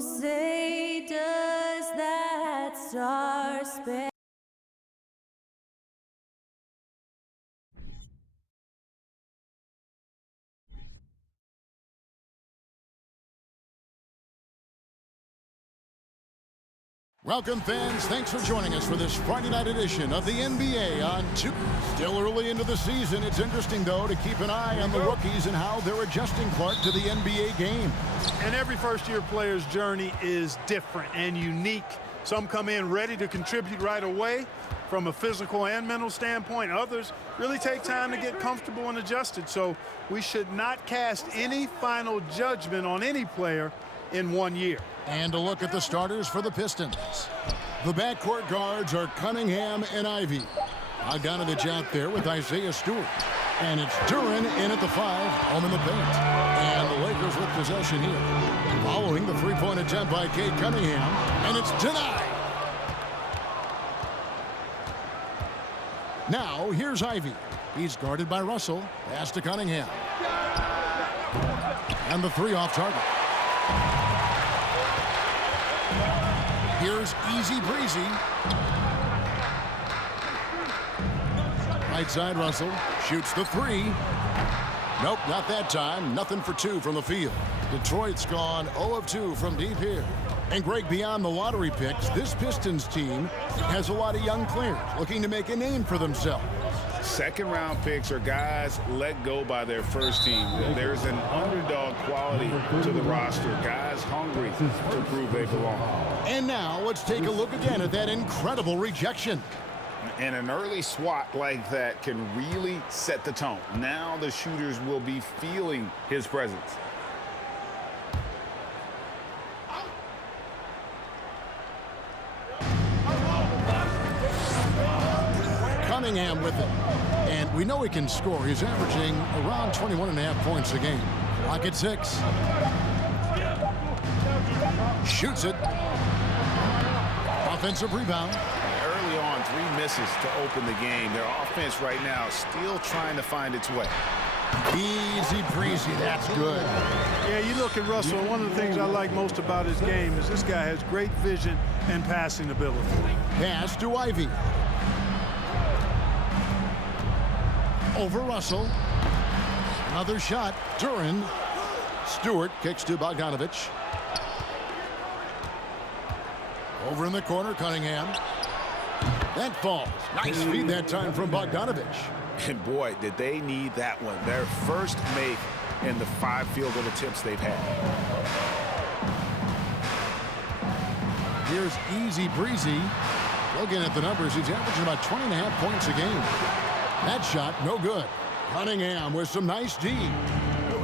say does that star-spangled Welcome, fans. Thanks for joining us for this Friday night edition of the NBA on Tuesday. Still early into the season. It's interesting, though, to keep an eye on the rookies and how they're adjusting, Clark, to the NBA game. And every first-year player's journey is different and unique. Some come in ready to contribute right away from a physical and mental standpoint. Others really take time to get comfortable and adjusted. So we should not cast any final judgment on any player in 1 year. And a look at the starters for the Pistons. The backcourt guards are Cunningham and Ivy. Bogdanovich out there with Isaiah Stewart. And it's Duren in at the 5, home in the paint. And the Lakers with possession here. Following the three-point attempt by Cade Cunningham. And it's denied. Now, here's Ivy. He's guarded by Russell. Pass to Cunningham. And the three off target. Here's Easy Breezy. Right side, Russell shoots the three. Nope, not that time. Nothing for two from the field. Detroit's gone 0 of 2 from deep here. And Greg, beyond the lottery picks, this Pistons team has a lot of young players looking to make a name for themselves. Second-round picks are guys let go by their first team. There's an underdog quality to the roster. Guys hungry to prove they belong. And now let's take a look again at that incredible rejection. And an early swat like that can really set the tone. Now the shooters will be feeling his presence. Cunningham with it. And we know he can score. He's averaging around 21.5 points a game. Clock at 6. Shoots it. Offensive rebound. Early on, 3 misses to open the game. Their offense right now still trying to find its way. Easy breezy. That's good. Yeah, you look at Russell, one of the things I like most about his game is this guy has great vision and passing ability. Pass to Ivy. Over Russell. Another shot. Duren. Stewart kicks to Bogdanovich. Over in the corner, Cunningham. That falls. Nice feed that time from Bogdanovich. And boy, did they need that one. Their first make in the 5 field goal attempts they've had. Here's Easy Breezy. Looking at the numbers, he's averaging about 20.5 points a game. That shot, no good. Cunningham with some nice D.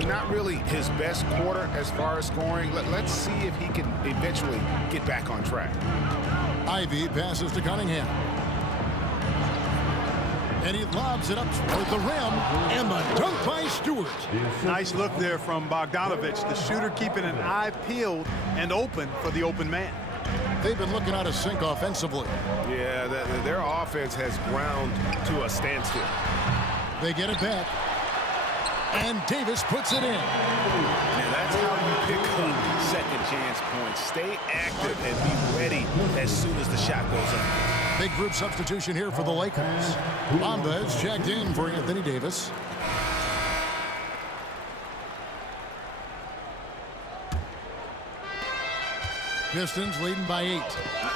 Not really his best quarter as far as scoring. Let's see if he can eventually get back on track. Ivy passes to Cunningham. And he lobs it up toward the rim. And the dunk by Stewart. Nice look there from Bogdanovich, the shooter keeping an eye peeled and open for the open man. They've been looking out of sync offensively. Yeah, their offense has ground to a standstill. They get it back. And Davis puts it in. Now that's how you pick up second chance points. Stay active and be ready as soon as the shot goes up. Big group substitution here for the Lakers. Bamba is checked in for Anthony Davis. Pistons leading by 8.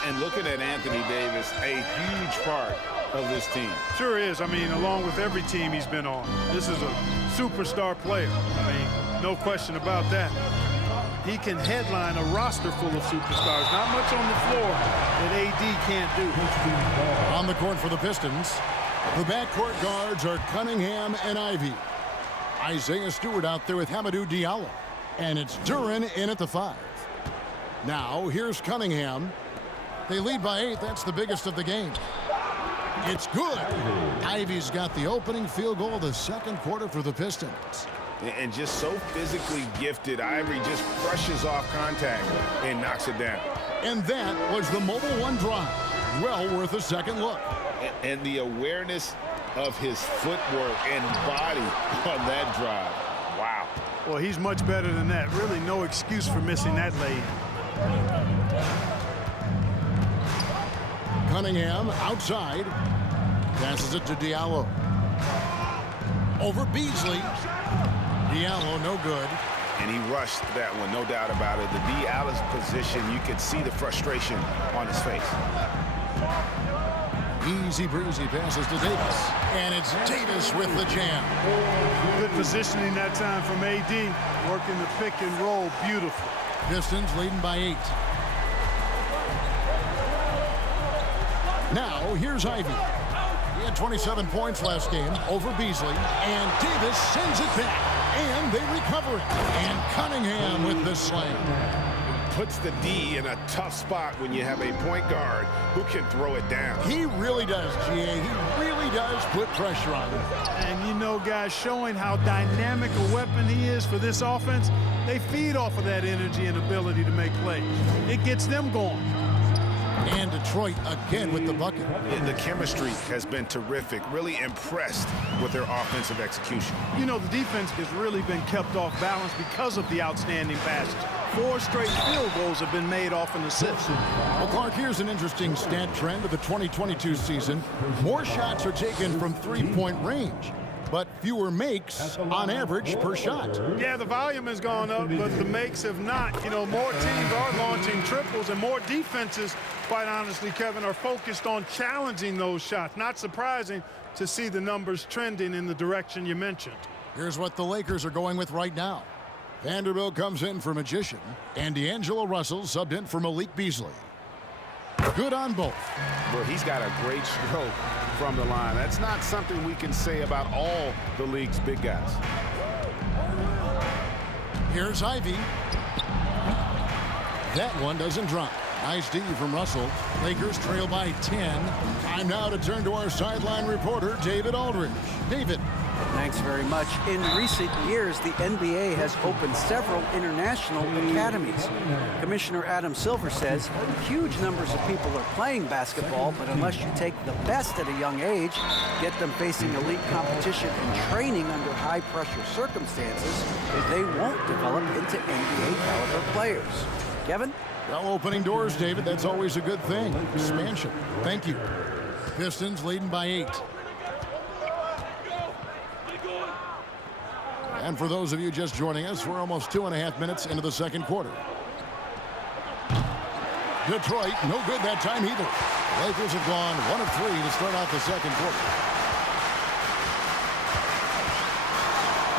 And looking at Anthony Davis, a huge part of this team. Sure is. I mean, along with every team he's been on, this is a superstar player. I mean, no question about that. He can headline a roster full of superstars. Not much on the floor that AD can't do. On the court for the Pistons, the backcourt guards are Cunningham and Ivy. Isaiah Stewart out there with Hamidou Diallo. And it's Duren in at the 5. Now, here's Cunningham. They lead by 8. That's the biggest of the game. It's good. Ivy's got the opening field goal of the second quarter for the Pistons. And just so physically gifted, Ivory just brushes off contact and knocks it down. And that was the Mobile One drive. Well worth a second look. And the awareness of his footwork and body on that drive. Wow. Well, he's much better than that. Really no excuse for missing that lay. Cunningham outside. Passes it to Diallo. Over Beasley. Diallo, no good. And he rushed that one, no doubt about it. To be out of position, you could see the frustration on his face. Easy breezy passes to Davis. And it's Davis with the jam. Good positioning that time from AD. Working the pick and roll beautiful. Pistons leading by 8. Now, here's Ivy. He had 27 points last game over Beasley. And Davis sends it back. And they recover it. And Cunningham with the slam. Puts the D in a tough spot when you have a point guard who can throw it down. He really does, GA. He really does put pressure on him. And you know, guys, showing how dynamic a weapon he is for this offense, they feed off of that energy and ability to make plays. It gets them going. And Detroit again with the bucket. Yeah, the chemistry has been terrific. Really impressed with their offensive execution. You know, the defense has really been kept off balance because of the outstanding passes. 4 straight field goals have been made off an assist. Well, Clark, here's an interesting stat trend of the 2022 season. More shots are taken from three-point range, but fewer makes on average per shot. Yeah, the volume has gone up, but the makes have not. You know, more teams are launching triples, and more defenses, quite honestly, Kevin, are focused on challenging those shots. Not surprising to see the numbers trending in the direction you mentioned. Here's what the Lakers are going with right now. Vanderbilt comes in for Magician, and D'Angelo Russell subbed in for Malik Beasley. Good on both. Well, he's got a great stroke from the line. That's not something we can say about all the league's big guys. Here's Ivy. That one doesn't drop. Nice D from Russell. Lakers trail by 10. Time now to turn to our sideline reporter, David Aldridge. David. Thanks very much. In recent years, the NBA has opened several international academies. Commissioner Adam Silver says huge numbers of people are playing basketball, but unless you take the best at a young age, get them facing elite competition and training under high-pressure circumstances, they won't develop into NBA-caliber players. Kevin? Well, opening doors, David. That's always a good thing. Expansion. Thank you. Pistons leading by 8. And for those of you just joining us, we're almost 2.5 minutes into the second quarter. Detroit, no good that time either. Lakers have gone 1 of 3 to start out the second quarter.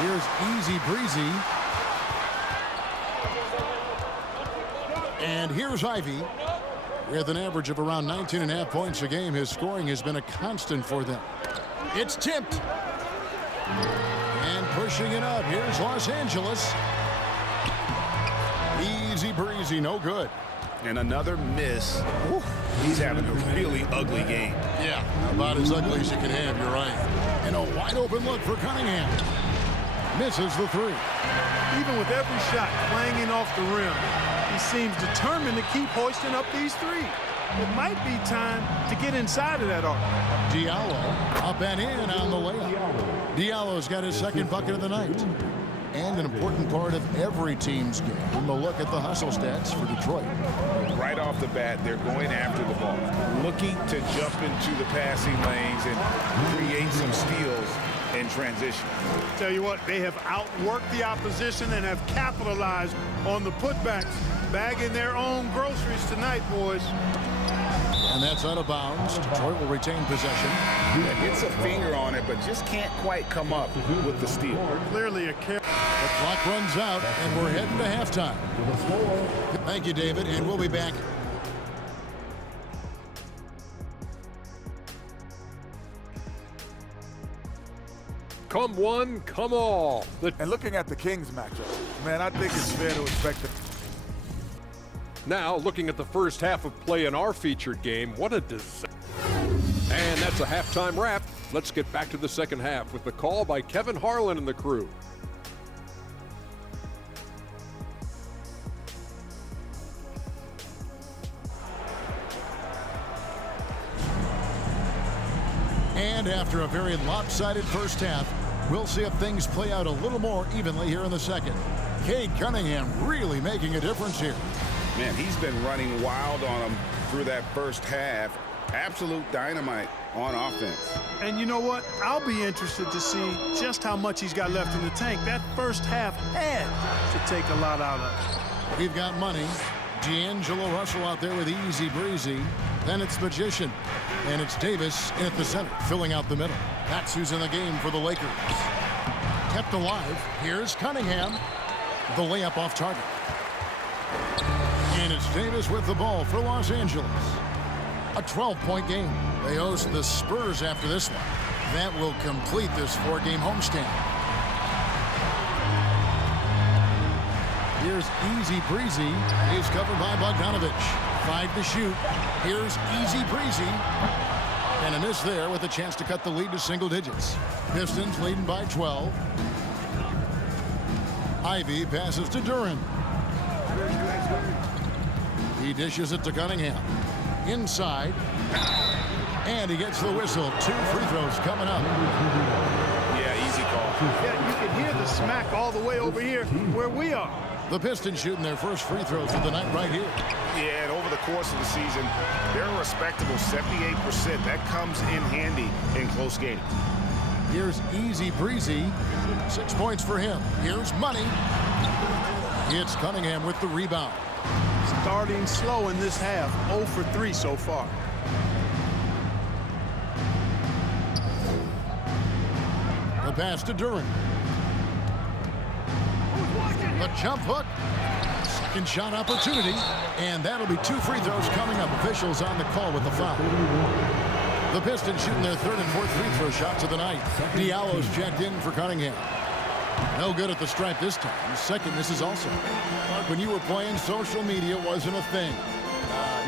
Here's easy breezy. And here's Ivy. With an average of around 19.5 points a game, his scoring has been a constant for them. It's tipped. And pushing it up. Here's Los Angeles. Easy breezy, no good. And another miss. Whew. He's having a really ugly game. Yeah, about as ugly as you can have, you're right. And a wide open look for Cunningham. Misses the 3. Even with every shot clanging off the rim, he seems determined to keep hoisting up these 3. It might be time to get inside of that arc. Diallo up and in on the layup. Diallo's got his second bucket of the night. And an important part of every team's game. A look at the hustle stats for Detroit. Right off the bat, they're going after the ball, looking to jump into the passing lanes and create some steals in transition. Tell you what, they have outworked the opposition and have capitalized on the putbacks, bagging their own groceries tonight, boys. And that's out of bounds. Detroit will retain possession. Gets a finger on it, but just can't quite come up with the steal. Clearly a carry. The clock runs out, and we're heading to halftime. Thank you, David, and we'll be back. Come one, come all. And looking at the Kings matchup, man, I think it's fair to expect it. Now, looking at the first half of play in our featured game, what a disaster. And that's a halftime wrap. Let's get back to the second half with the call by Kevin Harlan and the crew. And after a very lopsided first half, we'll see if things play out a little more evenly here in the second. Cade Cunningham really making a difference here. Man, he's been running wild on him through that first half. Absolute dynamite on offense. And you know what? I'll be interested to see just how much he's got left in the tank. That first half had to take a lot out of it. We've got money. D'Angelo Russell out there with easy breezy. Then it's Magician. And it's Davis in at the center, filling out the middle. That's who's in the game for the Lakers. Kept alive. Here's Cunningham. The layup off target. And it's Davis with the ball for Los Angeles. A 12-point game. They host the Spurs after this one. That will complete this 4-game homestand. Here's Easy Breezy. He's covered by Bogdanovich. 5 to shoot. Here's Easy Breezy. And a miss there with a chance to cut the lead to single digits. Pistons leading by 12. Ivy passes to Duran. He dishes it to Cunningham. Inside. And he gets the whistle. 2 free throws coming up. Yeah, easy call. Yeah, you can hear the smack all the way over here where we are. The Pistons shooting their first free throws of the night right here. Yeah, and over the course of the season, they're a respectable 78%. That comes in handy in close games. Here's Easy Breezy. 6 points for him. Here's Money. It's Cunningham with the rebound. Starting slow in this half. 0 for 3 so far. The pass to Duran. The jump hook. Second shot opportunity. And that'll be 2 free throws coming up. Officials on the call with the foul. The Pistons shooting their 3rd and 4th free throw shots of the night. Diallo's checked in for Cunningham. No good at the stripe this time. Second misses also. When you were playing, social media wasn't a thing.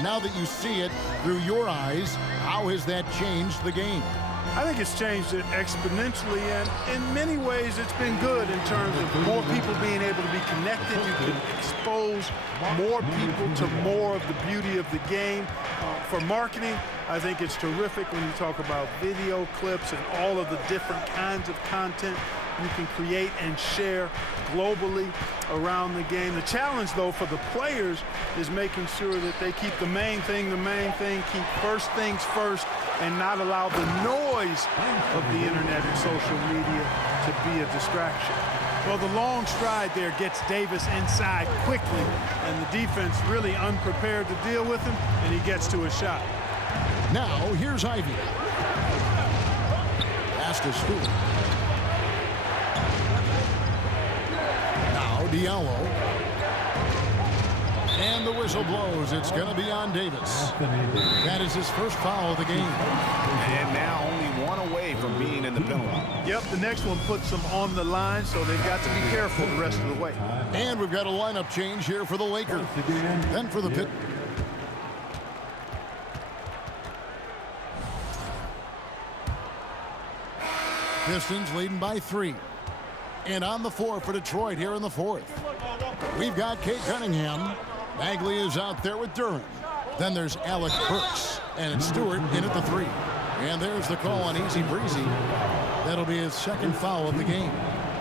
Now that you see it through your eyes, how has that changed the game? I think it's changed it exponentially, and in many ways it's been good in terms of more people being able to be connected. You can expose more people to more of the beauty of the game. For marketing, I think it's terrific when you talk about video clips and all of the different kinds of content you can create and share globally around the game. The challenge, though, for the players is making sure that they keep the main thing, keep first things first, and not allow the noise of the internet and social media to be a distraction. Well, the long stride there gets Davis inside quickly, and the defense really unprepared to deal with him, and he gets to a shot. Now, here's Ivy. Pass to Stewart. Now, Diallo. And the whistle blows. It's going to be on Davis. That is his first foul of the game. And now only 1 away from being in the penalty. Yep, the next one puts them on the line, so they've got to be careful the rest of the way. And we've got a lineup change here for the Lakers. Then for the Pit. Pistons leading by 3. And on the floor for Detroit here in the 4th. We've got Kate Cunningham. Bagley is out there with Duran. Then there's Alec Burks. And it's Stewart in at the 3. And there's the call on Easy Breezy. That'll be his 2nd foul of the game.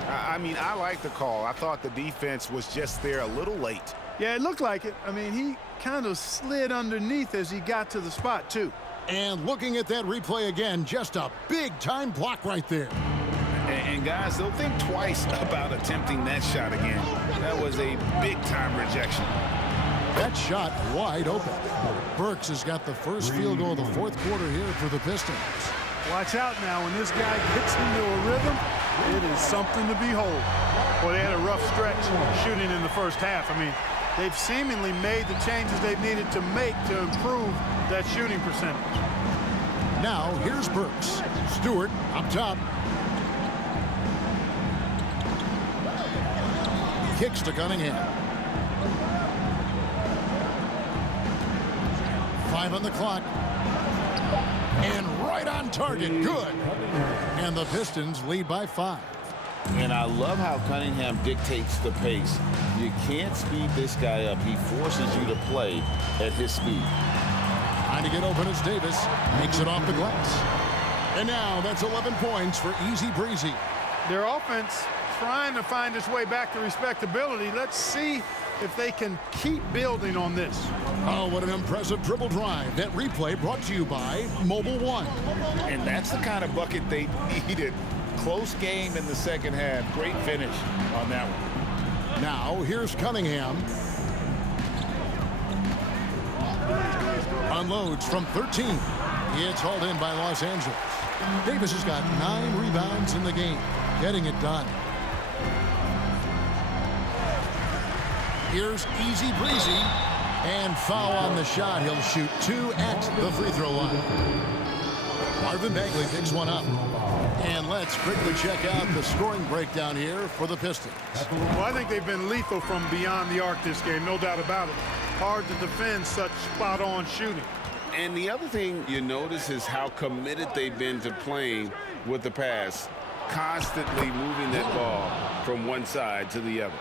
I mean, I like the call. I thought the defense was just there a little late. Yeah, it looked like it. I mean, he kind of slid underneath as he got to the spot, too. And looking at that replay again, just a big-time block right there. And guys, they'll think twice about attempting that shot again. That was a big-time rejection. That shot wide open. Burks has got the first field goal of the 4th quarter here for the Pistons. Watch out now. When this guy gets into a rhythm, it is something to behold. Well, they had a rough stretch shooting in the first half. I mean, they've seemingly made the changes they've needed to make to improve that shooting percentage. Now, here's Burks. Stewart up top. Kicks to Cunningham. 5 on the clock. And right on target. Good. And the Pistons lead by 5. And I love how Cunningham dictates the pace. You can't speed this guy up. He forces you to play at his speed. Trying to get open as Davis makes it off the glass. And now that's 11 points for Easy Breezy. Their offense trying to find its way back to respectability. Let's see if they can keep building on this. Oh, what an impressive dribble drive. That replay brought to you by Mobile One. And that's the kind of bucket they needed. Close game in the second half. Great finish on that one. Now, here's Cunningham. Unloads from 13. It's hauled in by Los Angeles. Davis has got 9 rebounds in the game, getting it done. Here's Easy Breezy, and foul on the shot. He'll shoot 2 at the free throw line. Marvin Bagley picks one up. And let's quickly check out the scoring breakdown here for the Pistons. Well, I think they've been lethal from beyond the arc this game, no doubt about it. Hard to defend such spot-on shooting. And the other thing you notice is how committed they've been to playing with the pass, constantly moving that ball from one side to the other.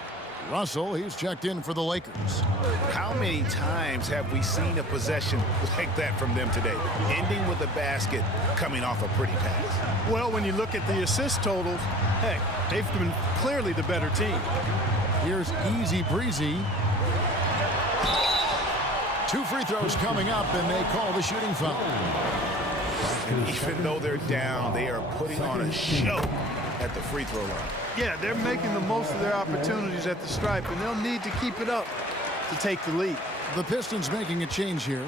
Russell, he's checked in for the Lakers. How many times have we seen a possession like that from them today, ending with a basket coming off a pretty pass? Well, when you look at the assist totals, heck, they've been clearly the better team. Here's Easy Breezy. 2 free throws coming up, and they call the shooting foul. And even though they're down, they are putting on a show at the free throw line. Yeah, they're making the most of their opportunities at the stripe, and they'll need to keep it up to take the lead. The Pistons making a change here.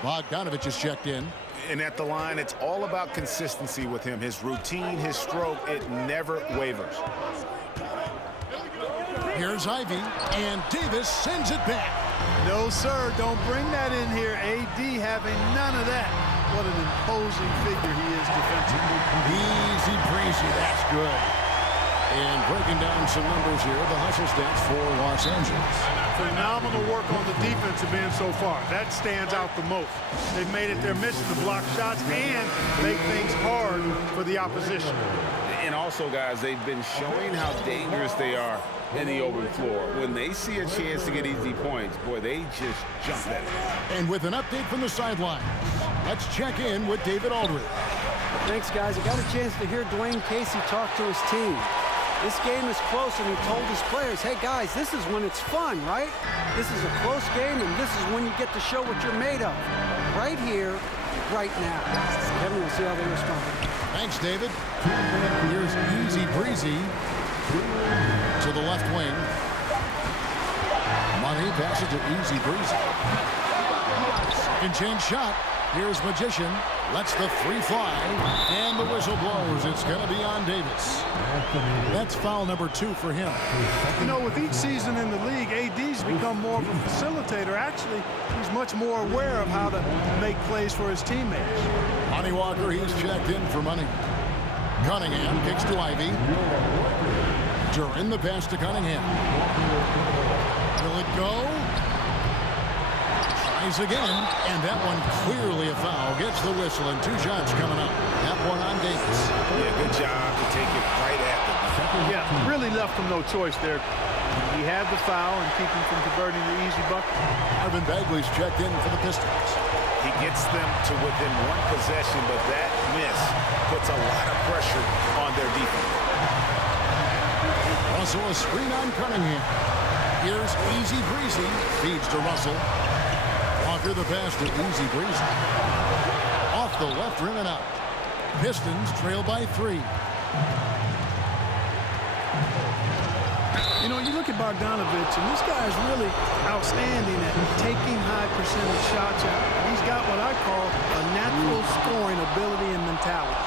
Bogdanovich is checked in. And at the line, it's all about consistency with him. His routine, his stroke, it never wavers. Here's Ivy, and Davis sends it back. No, sir, don't bring that in here. AD having none of that. What an imposing figure he is defensively. Easy Breezy, that's good. And breaking down some numbers here, the hustle stats for Los Angeles. Phenomenal work on the defensive end so far. That stands out the most. They've made it their mission to block shots and make things hard for the opposition. And also, guys, they've been showing how dangerous they are in the open floor. When they see a chance to get easy points, boy, they just jump at it. And with an update from the sideline, let's check in with David Aldridge. Thanks, guys. I got a chance to hear Dwayne Casey talk to his team. This game is close, and he told his players, hey, guys, this is when it's fun, right? This is a close game, and this is when you get to show what you're made of. Right here, right now. Kevin, we'll see how they respond. Thanks, David. Here's Easy Breezy to the left wing. Money passes to Easy Breezy. Second chance shot. Here's Magician. Lets the 3 fly. And the whistle blows. It's going to be on Davis. That's foul number 2 for him. You know, with each season in the league, AD's become more of a facilitator. Actually, he's much more aware of how to make plays for his teammates. Lonnie Walker, he's checked in for money. Cunningham kicks to Ivy. Duran the pass to Cunningham. Will it go? Tries again, and that one clearly a foul. Gets the whistle, and 2 shots coming up. That one on Davis. Yeah, good job to take it right at them. Yeah, really left him no choice there. He had the foul and keep him from converting the easy bucket. Marvin Bagley's checked in for the Pistons. He gets them to within 1 possession, but that miss puts a lot of pressure on their defense. Russell a screen on Cunningham. Here's Easy Breezy. Feeds to Russell. Walker the pass to Easy Breezy. Off the left rim and out. Pistons trail by 3. You know, you look at Bogdanovich, and this guy is really outstanding at taking high percentage shots. He's got what I call a natural scoring ability and mentality.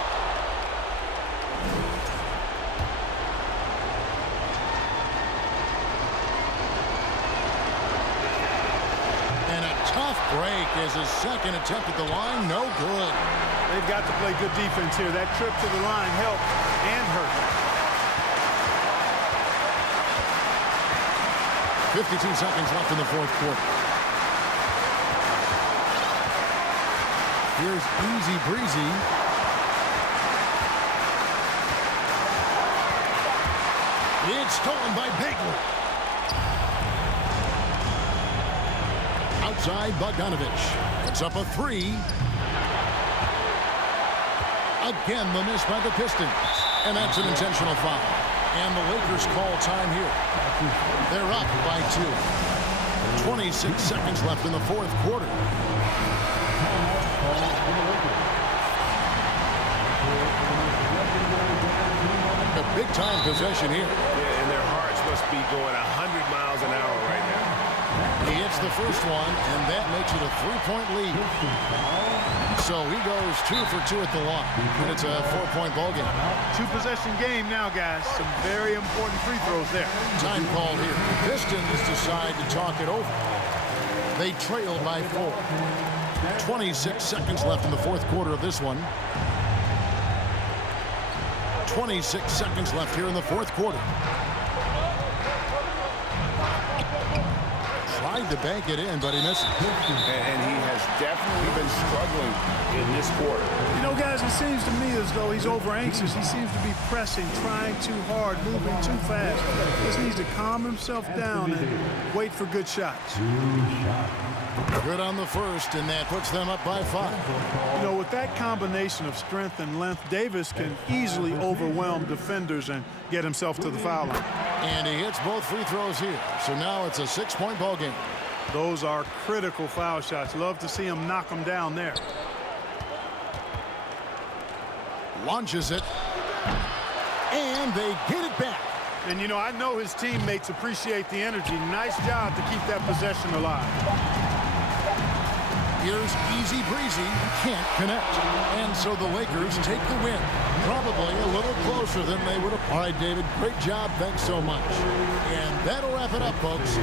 And a tough break is his second attempt at the line. No good. They've got to play good defense here. That trip to the line helped and hurt. 52 seconds left in the 4th quarter. Here's Easy Breezy. It's stolen by Bagley. Outside, Bogdanovich. It's up a 3. Again, the miss by the Pistons. And that's an intentional foul. And the Lakers call time here. They're up by 2. 26 seconds left in the fourth quarter. A big-time possession here. Yeah, and their hearts must be going 100 miles an hour right now. He hits the first one, and that makes it a 3-point lead. So he goes 2 for 2 at the line, and it's a 4-point ball game. 2-possession game now, guys. Some very important free throws there. Time called here. The Pistons decide to talk it over. They trail by 4. 26 seconds left in the fourth quarter of this one. 26 seconds left here in the fourth quarter. Tried to bank it in, but he misses. And he has definitely been struggling in this quarter. You know, guys, it seems to me as though he's over-anxious. He seems to be pressing, trying too hard, moving too fast. He just needs to calm himself down and wait for good shots. Good on the first, and that puts them up by 5. You know, with that combination of strength and length, Davis can easily overwhelm defenders and get himself to the foul line. And he hits both free throws here. So now it's a 6-point ball game. Those are critical foul shots. Love to see him knock them down there. Launches it. And they get it back. And, you know, I know his teammates appreciate the energy. Nice job to keep that possession alive. Here's easy breezy, can't connect. And so the Lakers take the win. Probably a little closer than they would have. All right, David, great job. Thanks so much. And that'll wrap it up, folks.